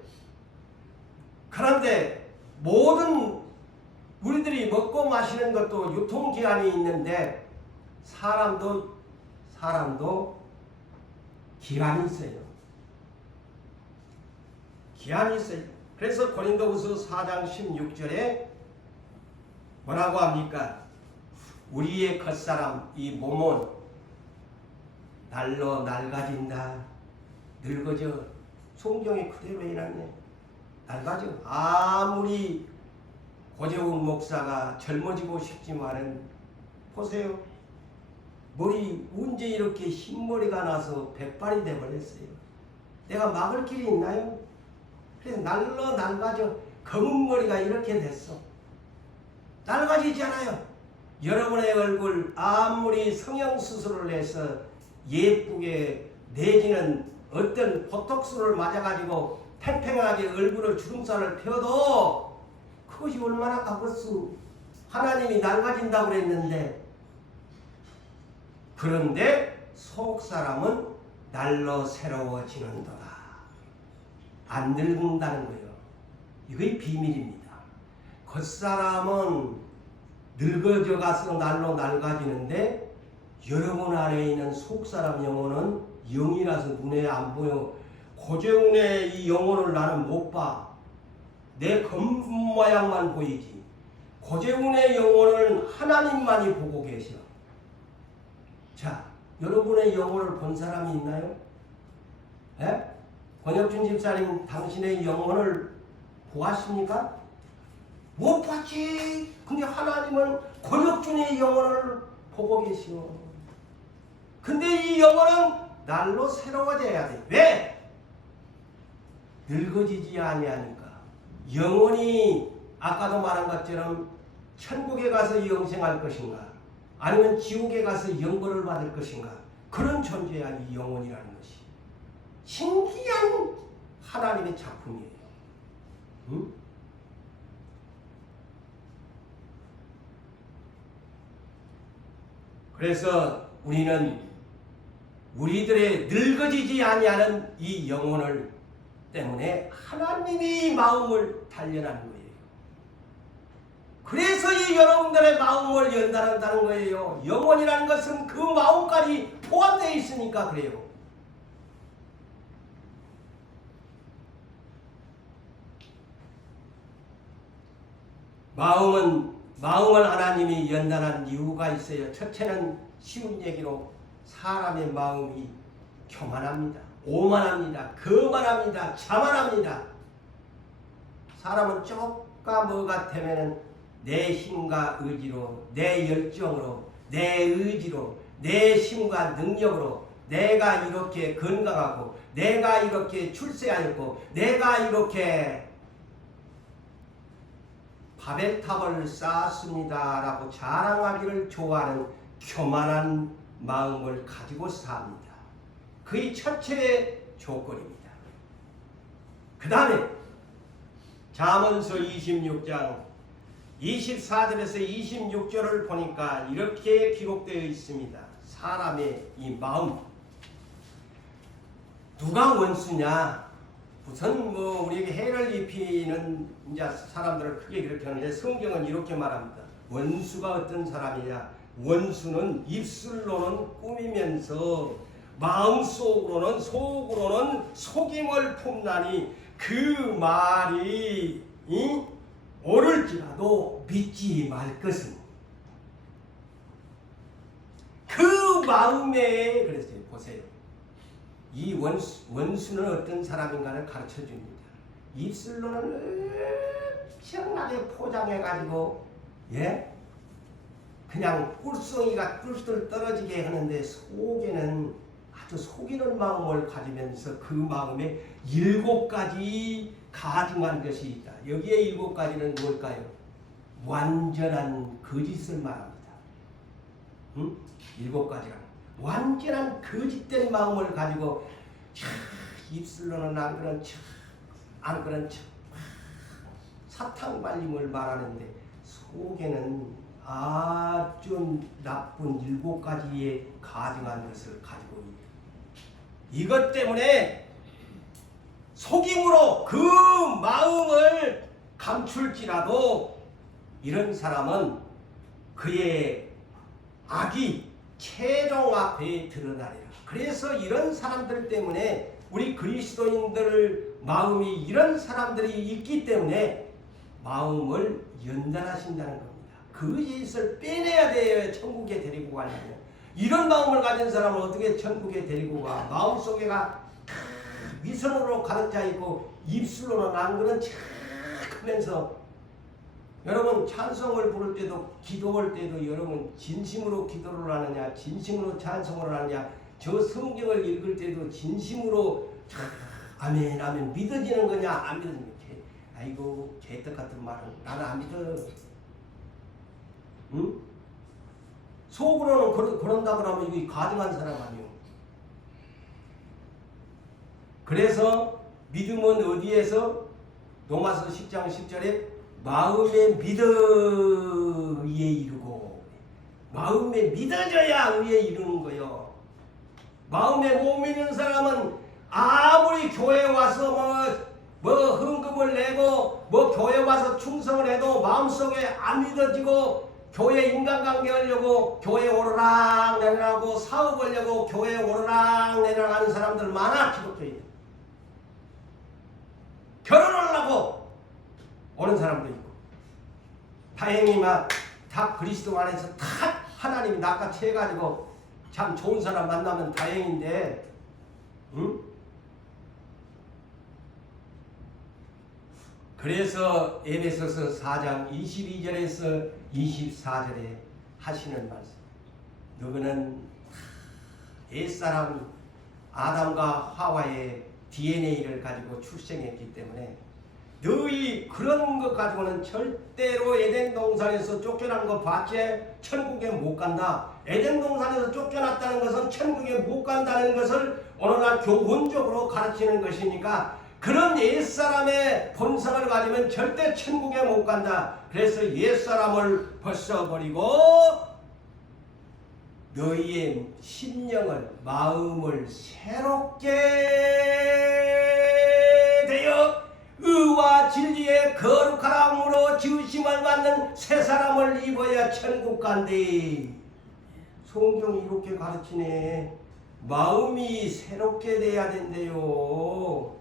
그런데 모든 우리들이 먹고 마시는 것도 유통기한이 있는데 사람도 기한이 있어요. 기한이 있어요. 그래서 고린도후서 4장 16절에 뭐라고 합니까? 우리의 겉사람 이 몸은 날로 낡아진다. 늙어져. 성경에 그대로 해놨네. 낡아져. 아무리 고재훈 목사가 젊어지고 싶지만은 보세요. 머리 언제 이렇게 흰머리가 나서 백발이 돼버렸어요. 내가 막을 길이 있나요? 그래서 날로 낡아져. 검은 머리가 이렇게 됐어. 낡아지지 않아요. 여러분의 얼굴 아무리 성형수술을 해서 예쁘게 내지는 어떤 보톡스를 맞아가지고 팽팽하게 얼굴을 주름살을 펴도 그것이 얼마나 값없어. 하나님이 낡아진다고 그랬는데, 그런데 속사람은 날로 새로워지는도다. 안 늙는다는 거예요. 이게 비밀입니다. 겉사람은 늙어져 가서 날로 낡아지는데 여러분 안에 있는 속사람 영혼은 영이라서 눈에 안 보여. 고재훈의 이 영혼을 나는 못 봐. 내 겉모양만 보이지. 고재훈의 영혼을 하나님만이 보고 계셔. 자, 여러분의 영혼을 본 사람이 있나요? 예? 권혁준 집사님, 당신의 영혼을 보았습니까? 못 봤지. 근데 하나님은 권혁준의 영혼을 보고 계시오. 근데 이 영혼은 날로 새로워져야 돼. 왜? 늙어지지 아니하니까. 영혼이 아까도 말한 것처럼 천국에 가서 영생할 것인가, 아니면 지옥에 가서 영벌을 받을 것인가, 그런 존재야 이 영혼이라는 것이. 신기한 하나님의 작품이에요. 응? 그래서 우리는 우리들의 늙어지지 아니하는 이 영혼을 때문에 하나님이 마음을 단련하는 거예요. 그래서 이 여러분들의 마음을 연단한다는 거예요. 영혼이라는 것은 그 마음까지 포함되어 있으니까 그래요. 마음을 하나님이 연단한 이유가 있어요. 첫째는 쉬운 얘기로 사람의 마음이 교만합니다. 오만합니다. 거만합니다. 자만합니다. 사람은 쪼까 뭐가 되면은 내 힘과 의지로, 내 열정으로, 내 의지로, 내 힘과 능력으로 내가 이렇게 건강하고, 내가 이렇게 출세하였고, 내가 이렇게 바벨탑을 쌓았습니다 라고 자랑하기를 좋아하는 교만한 마음을 가지고 삽니다. 그의 첫째 조건입니다. 그 다음에 잠언서 26장 24절에서 26절을 보니까 이렇게 기록되어 있습니다. 사람의 이 마음. 누가 원수냐? 우선 우리에게 해를 입히는 이제 사람들을 크게 그렇게 하는데, 성경은 이렇게 말합니다. 원수가 어떤 사람이냐? 원수는 입술로는 꾸미면서 마음속으로는 속임을 품나니 그 말이 옳을지라도 믿지 말 것은. 그 마음에, 그랬어요. 보세요. 이 원수는 어떤 사람인가를 가르쳐 줍니다. 입술로는 엄청나게 포장해가지고 그냥 꿀송이가 꿀술 떨어지게 하는데 속에는 아주 속이는 마음을 가지면서 그 마음에 7가지 가증한 것이 있다. 여기에 7가지는 뭘까요? 완전한 거짓을 말합니다. 7가지란 완전한 거짓된 마음을 가지고 입술로는 안 그런 척, 안 그런 척 사탕 발림을 말하는데 속에는 아주 나쁜 7가지의 가증한 것을 가지고 있다. 이것 때문에 속임으로 그 마음을 감출지라도 이런 사람은 그의 악이 최종 앞에 드러나리라. 그래서 이런 사람들 때문에 우리 그리스도인들 마음이 이런 사람들이 있기 때문에 마음을 연단하신다는 겁니다. 그 짓을 빼내야 돼요. 천국에 데리고 가려면. 이런 마음을 가진 사람은 어떻게 천국에 데리고 가? 마음속에가 위선으로 가득 차 있고 입술로는 안 그런 척 하면서 여러분 찬송을 부를 때도 기도할 때도 여러분 진심으로 기도를 하느냐 진심으로 찬송을 하느냐 저 성경을 읽을 때도 진심으로 아멘 아멘 믿어지는 거냐 안 믿어지는 거냐 아이고 개떡 같은 말은 나는 안 믿어. 응? 속으로는 그런다고 하면 이거 가증한 사람 아니요. 그래서 믿음은 어디에서? 로마서 10장 10절에 마음에 믿어 의에 이르고 마음에 믿어져야 의에 이르는 거요. 마음에 못 믿는 사람은 아무리 교회 와서 뭐 헌금을 내고 뭐 교회 와서 충성을 해도 마음속에 안 믿어지고 교회 인간관계 하려고 교회 오르락 내리라고 사업하려고 교회 오르락 내리락 하는 사람들 많아. 기독교인 결혼하려고 오는 사람도 있고 다행히 다 그리스도 안에서 다 하나님이 낚아채 가지고 참 좋은 사람 만나면 다행인데 응? 그래서 에베소서 4장 22절에서 24절에 하시는 말씀 너희는 옛사람 아담과 하와의 DNA를 가지고 출생했기 때문에 너희 그런 것 가지고는 절대로 에덴 동산에서 쫓겨난 거 봤지? 천국에 못 간다. 에덴 동산에서 쫓겨났다는 것은 천국에 못 간다는 것을 오늘날 교훈적으로 가르치는 것이니까 그런 옛사람의 본성을 가지면 절대 천국에 못 간다. 그래서 옛사람을 벗어버리고 너희의 심령을 마음을 새롭게 되어 의와 진리의 거룩함으로 지으심을 받는 새 사람을 입어야 천국 간대. 성경이 이렇게 가르치네. 마음이 새롭게 돼야 된대요.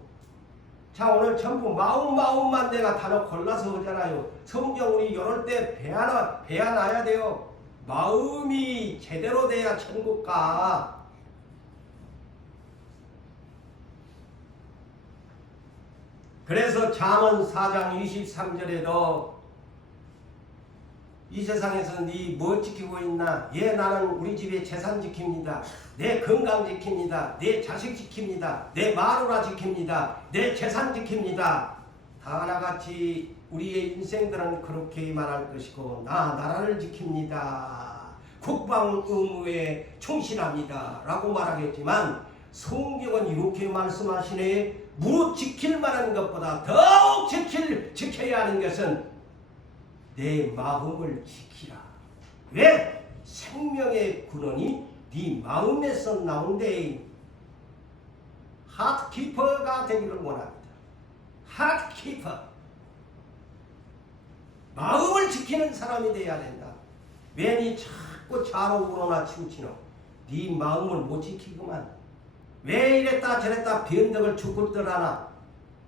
자 오늘 전부 마음만 내가 단어 골라서 하잖아요. 성경 우리 이럴 때 배워놔야 돼요. 마음이 제대로 돼야 천국 가. 그래서 잠언 4장 23절에도 이 세상에서 네 뭐 지키고 있나? 나는 우리 집의 재산 지킵니다. 내 건강 지킵니다. 내 자식 지킵니다. 내 마누라 지킵니다. 내 재산 지킵니다. 다 하나같이 우리의 인생들은 그렇게 말할 것이고 나라를 지킵니다. 국방 의무에 충실합니다. 라고 말하겠지만 성경은 이렇게 말씀하시네. 무릇 지킬 만한 것보다 더욱 지켜야 하는 것은 내 마음을 지키라. 왜? 생명의 근원이 네 마음에서 나온대. 하트키퍼가 되기를 원합니다. 하트키퍼. 마음을 지키는 사람이 돼야 된다. 괜히 자꾸 좌로 우로나 치우치노. 네 마음을 못 지키구만. 왜 이랬다 저랬다 변덕을 죽을 듯하나.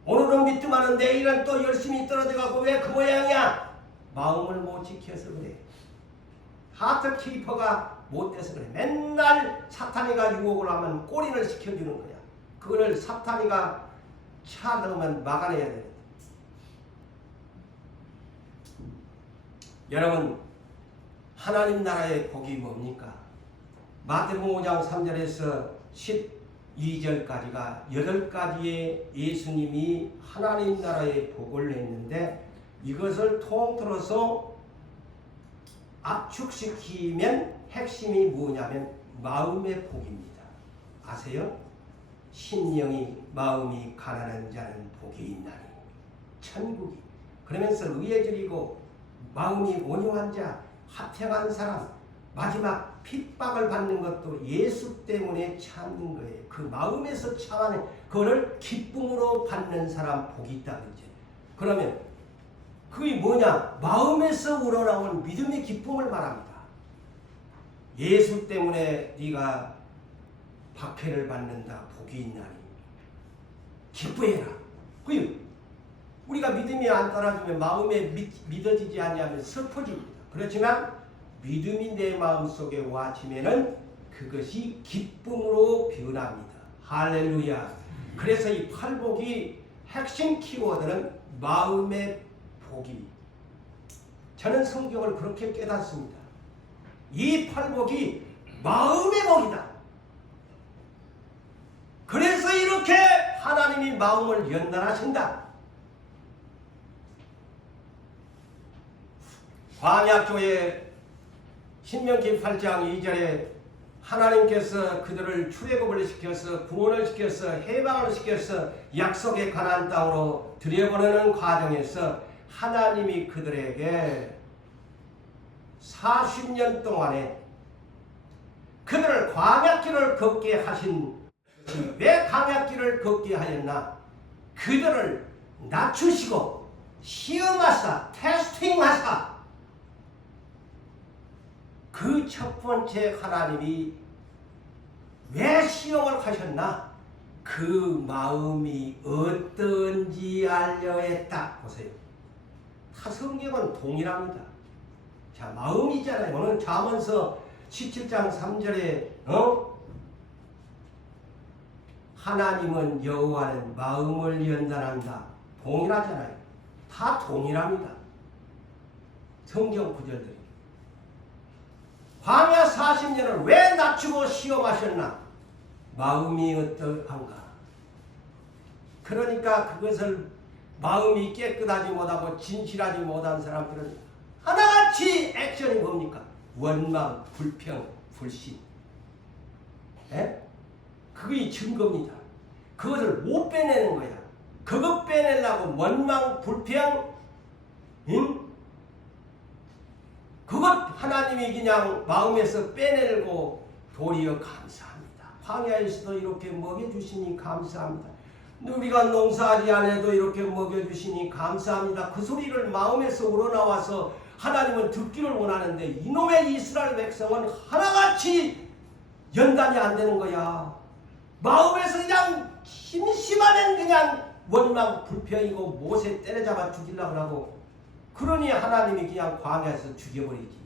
오늘은 믿지만은 내일은 또 열심히 떨어져가고 왜 그 모양이야? 마음을 못 지켜서 그래. 하트키퍼가 못 돼서 그래. 맨날 사탄이가 유혹을 하면 꼬리를 시켜주는 거야. 그거를 사탄이가 차 넣으면 막아내야 돼요. 여러분, 하나님 나라의 복이 뭡니까? 마태복음 5장 3절에서 12절까지가 8가지의 예수님이 하나님 나라의 복을 냈는데, 이것을 통틀어서 압축시키면 핵심이 뭐냐면 마음의 복입니다. 아세요? 심령이 마음이 가난한 자는 복이 있나니 천국이. 그러면서 의에저리고 마음이 온유한 자, 합평한 사람, 마지막 핍박을 받는 것도 예수 때문에 참는 거예요. 그 마음에서 참아낸 그거를 기쁨으로 받는 사람 복이 있다 그러죠. 그러면 그게 뭐냐? 마음에서 우러나온 믿음의 기쁨을 말합니다. 예수 때문에 네가 박해를 받는다. 복이 있나니 기뻐해라. 우리가 믿음이 안 따라주면 마음에 믿어지지 아니하면 슬퍼집니다. 그렇지만 믿음이 내 마음속에 와지면은 그것이 기쁨으로 변합니다. 할렐루야. 그래서 이 팔복이 핵심 키워드는 마음의 복이. 저는 성경을 그렇게 깨닫습니다. 이 팔복이 마음의 복이다. 그래서 이렇게 하나님이 마음을 연단하신다. 광야교회 신명기 8장 2절에 하나님께서 그들을 출애굽을 시켜서 구원을 시켜서 해방을 시켜서 약속의 가나안 땅으로 들여보내는 과정에서 하나님이 그들에게 40년 동안에 그들을 광야길을 걷게 하신, 왜 광야길을 걷게 하였나? 그들을 낮추시고 시험하사 테스팅하사 그 첫 번째 하나님이 왜 시험을 하셨나? 그 마음이 어떤지 알려 했다. 보세요. 다 성경은 동일합니다. 자, 마음이잖아요. 오늘 잠언서 17장 3절에 하나님은 여호와는 마음을 연단한다. 동일하잖아요. 다 동일합니다. 성경 구절들이. 광야 40년을 왜 낮추고 시험하셨나? 마음이 어떠한가? 그러니까 그것을 마음이 깨끗하지 못하고 진실하지 못한 사람들은 하나같이 액션이 뭡니까? 원망, 불평, 불신. 그게 증거입니다. 그것을 못 빼내는 거야. 그것 빼내려고 원망, 불평, 그것 하나님이 그냥 마음에서 빼내고 도리어 감사합니다. 광야에서도 이렇게 먹여주시니 감사합니다. 우리가 농사하지 않아도 이렇게 먹여주시니 감사합니다. 그 소리를 마음에서 우러나와서 하나님은 듣기를 원하는데 이놈의 이스라엘 백성은 하나같이 연단이 안 되는 거야. 마음에서 그냥 심심하면 그냥 원망 불평이고 모세 때려잡아 죽이려고 하고, 그러니 하나님이 그냥 광야에서 죽여버리지.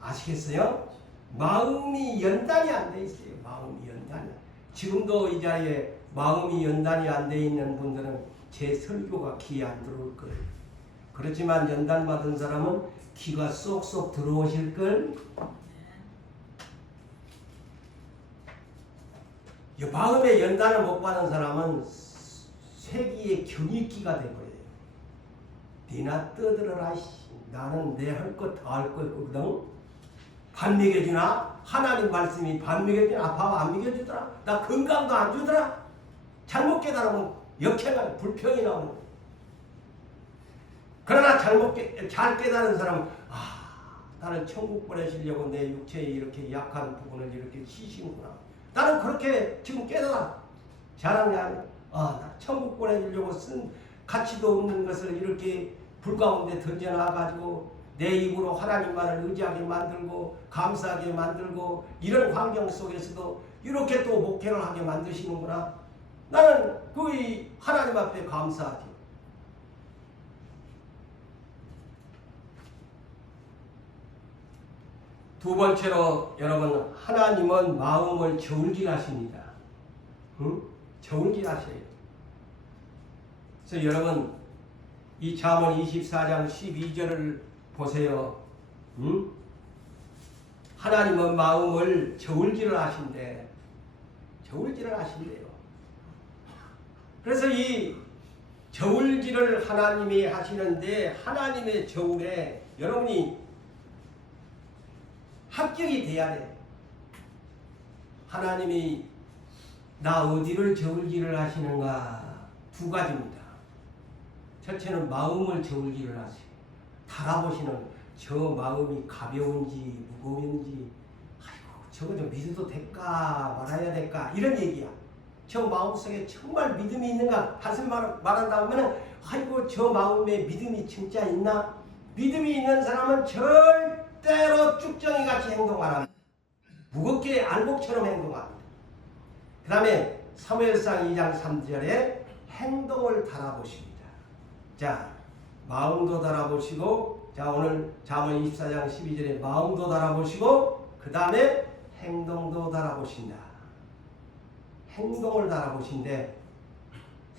아시겠어요? 마음이 연단이 안 돼 있어요. 마음이 연단이. 지금도 이 자리에 마음이 연단이 안 돼 있는 분들은 제 설교가 귀에 안 들어올 거예요. 그렇지만 연단 받은 사람은 귀가 쏙쏙 들어오실 걸. 마음의 연단을 못 받은 사람은 세기의 경익기가 돼버려요. 니나 떠들어라. 나는 내 할 것 다 할 거거든. 밥 먹여주나? 하나님 말씀이 밥 먹여주나? 밥 안 먹여주더라? 나 건강도 안 주더라? 잘못 깨달으면 역행한 불평이 나오는 거예요. 그러나 잘 깨달은 사람은 나는 천국 보내시려고 내 육체에 이렇게 약한 부분을 이렇게 치시는구나. 나는 그렇게 지금 깨달아. 잘한 게 아니야. 나 천국 보내주려고 쓴 가치도 없는 것을 이렇게 불 가운데 던져놔가지고 내 입으로 하나님만을 의지하게 만들고 감사하게 만들고 이런 환경 속에서도 이렇게 또 목회를 하게 만드시는구나. 나는 그 하나님 앞에 감사하지. 두 번째로 여러분, 하나님은 마음을 저울질하십니다. 응? 저울질하셔요. 그래서 여러분 이 잠언 24장 12절을 보세요. 하나님은 마음을 저울질을 하신대. 저울질을 하신대요. 그래서 이 저울질을 하나님이 하시는데 하나님의 저울에 여러분이 합격이 돼야 돼. 하나님이 나 어디를 저울질을 하시는가? 두 가지입니다. 첫째는 마음을 저울질을 하세요. 달아보시는 저 마음이 가벼운지 무거운지 아이고 저거 좀 믿어도 될까 말아야 될까 이런 얘기야. 저 마음속에 정말 믿음이 있는가? 다시 말한다면 아이고 저 마음에 믿음이 진짜 있나? 믿음이 있는 사람은 절대로 쭉정이같이 행동 안 합니다. 무겁게 알곡처럼 행동합니다. 그 다음에 사무엘상 2장 3절에 행동을 달아보십니다. 자, 마음도 달아보시고, 자 오늘 잠언 24장 12절에 마음도 달아보시고 그 다음에 행동도 달아보신다. 행동을 달아보신데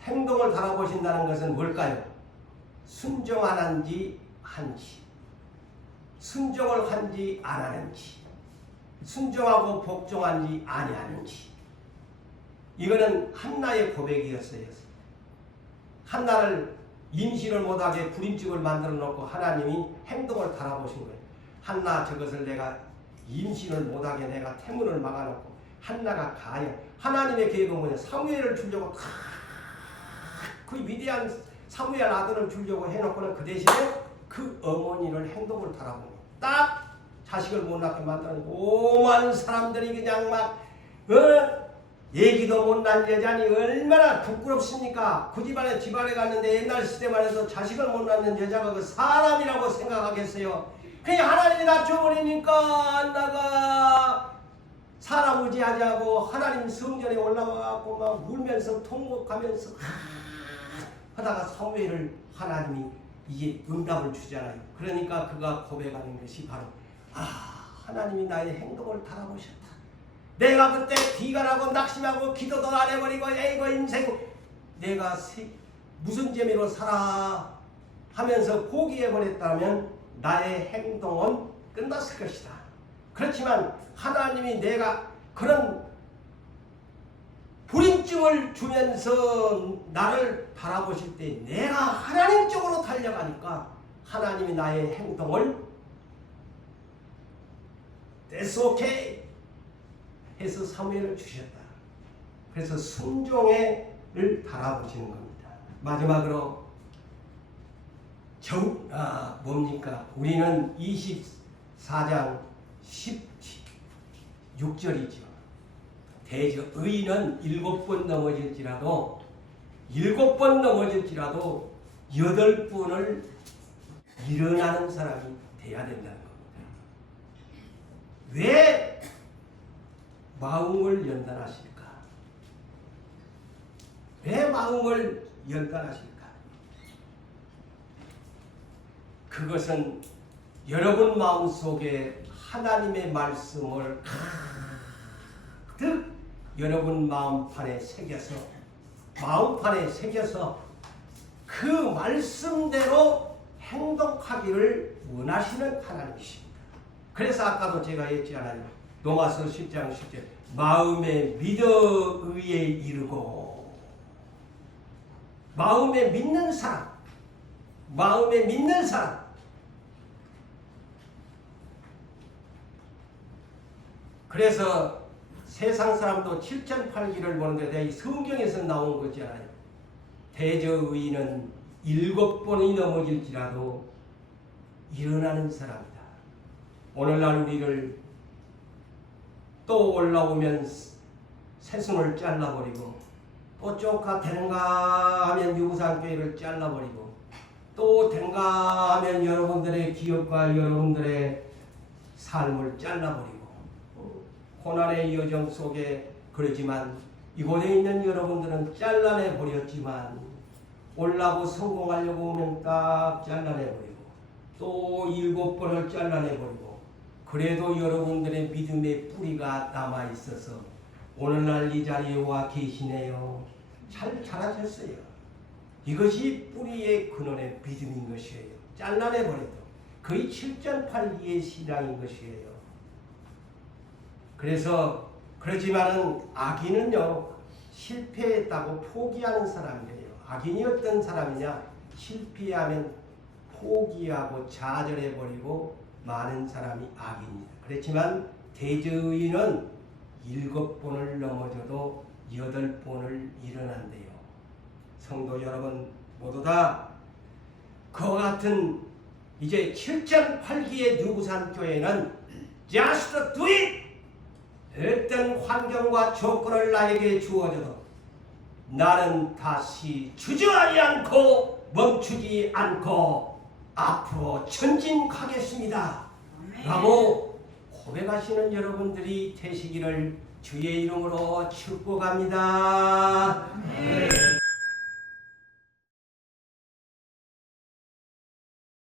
행동을 달아보신다는 것은 뭘까요? 순종하는지 한지, 순종을 한지 안 하는지, 순종하고 복종한지 아니하는지. 이거는 한나의 고백이었어요. 한나를 임신을 못하게 불임증을 만들어 놓고 하나님이 행동을 달아보신 거예요. 한나 저것을 내가 임신을 못하게 내가 태문을 막아놓고 한나가 가야. 하나님의 계획은 뭐냐? 사무엘을 주려고 그 위대한 사무엘 아들을 주려고 해놓고는 그 대신에 그 어머니를 행동을 달아보니 딱 자식을 못 낳게 만들어놓고 오만 사람들이 그냥 막 얘기도 못 난 여자니 얼마나 부끄럽습니까? 그 집안에 갔는데 옛날 시대만 해도 자식을 못 낳는 여자가 그 사람이라고 생각하겠어요. 그냥 하나님이 낮춰버리니까 안나가 사람 의지하지 않고 하나님 성전에 올라와갖고 막 울면서 통곡하면서 하다가 사무엘을 하나님이 이게 응답을 주잖아요. 그러니까 그가 고백하는 것이 바로 하나님이 나의 행동을 달아보셨다. 내가 그때 비관하고 낙심하고 기도도 안 해버리고 에이고 인생 내가 무슨 재미로 살아 하면서 포기해버렸다면 나의 행동은 끝났을 것이다. 그렇지만 하나님이 내가 그런 불임증을 주면서 나를 바라보실 때 내가 하나님 쪽으로 달려가니까 하나님이 나의 행동을 That's okay 해서 사무엘을 주셨다. 그래서 순종을 바라보시는 겁니다. 마지막으로 뭡니까? 우리는 24장 16절이죠. 대저 의인은 7번 넘어질지라도 8번을 일어나는 사람이 돼야 된다는 겁니다. 왜 마음을 연단하실까? 왜 마음을 연단하실까? 그것은 여러분 마음속에 하나님의 말씀을 가득 여러분 마음판에 새겨서 그 말씀대로 행동하기를 원하시는 하나님이십니다. 그래서 아까도 제가 했잖아요. 로마서 10장 10절 마음에 믿어 의에 이르고 마음에 믿는 사람 그래서 세상 사람도 7,008기를 보는데 내가 이 성경에서 나온 거잖아요. 대저 의인은 7번이 넘어질지라도 일어나는 사람이다. 오늘날 우리를 또 올라오면 새순을 잘라버리고 또 쪼까 되는가 하면 유부상교회를 잘라버리고 또 되는가 하면 여러분들의 기업과 여러분들의 삶을 잘라버리고 고난의 여정 속에 그러지만 이곳에 있는 여러분들은 잘라내버렸지만 올라고 성공하려고 하면 딱 잘라내버리고 또 7번을 잘라내버리고 그래도 여러분들의 믿음의 뿌리가 남아있어서 오늘날 이 자리에 와 계시네요. 잘하셨어요. 이것이 뿌리의 근원의 믿음인 것이에요. 잘라내버려도 거의 7전팔기의 신앙인 것이에요. 그래서 그렇지만은 악인은요, 실패했다고 포기하는 사람이래요. 악인이 어떤 사람이냐? 실패하면 포기하고 좌절해버리고 많은 사람이 악인이다. 그렇지만 대저의인은 7번을 넘어져도 8번을 일어난대요. 성도 여러분 모두 다 그와 같은 이제 7전팔기의 유부산교회는 Just do it! 어떤 환경과 조건을 나에게 주어져도 나는 다시 주저하지 않고 멈추지 않고 앞으로 전진하겠습니다. 라고 고백하시는 여러분들이 되시기를 주의 이름으로 축복합니다.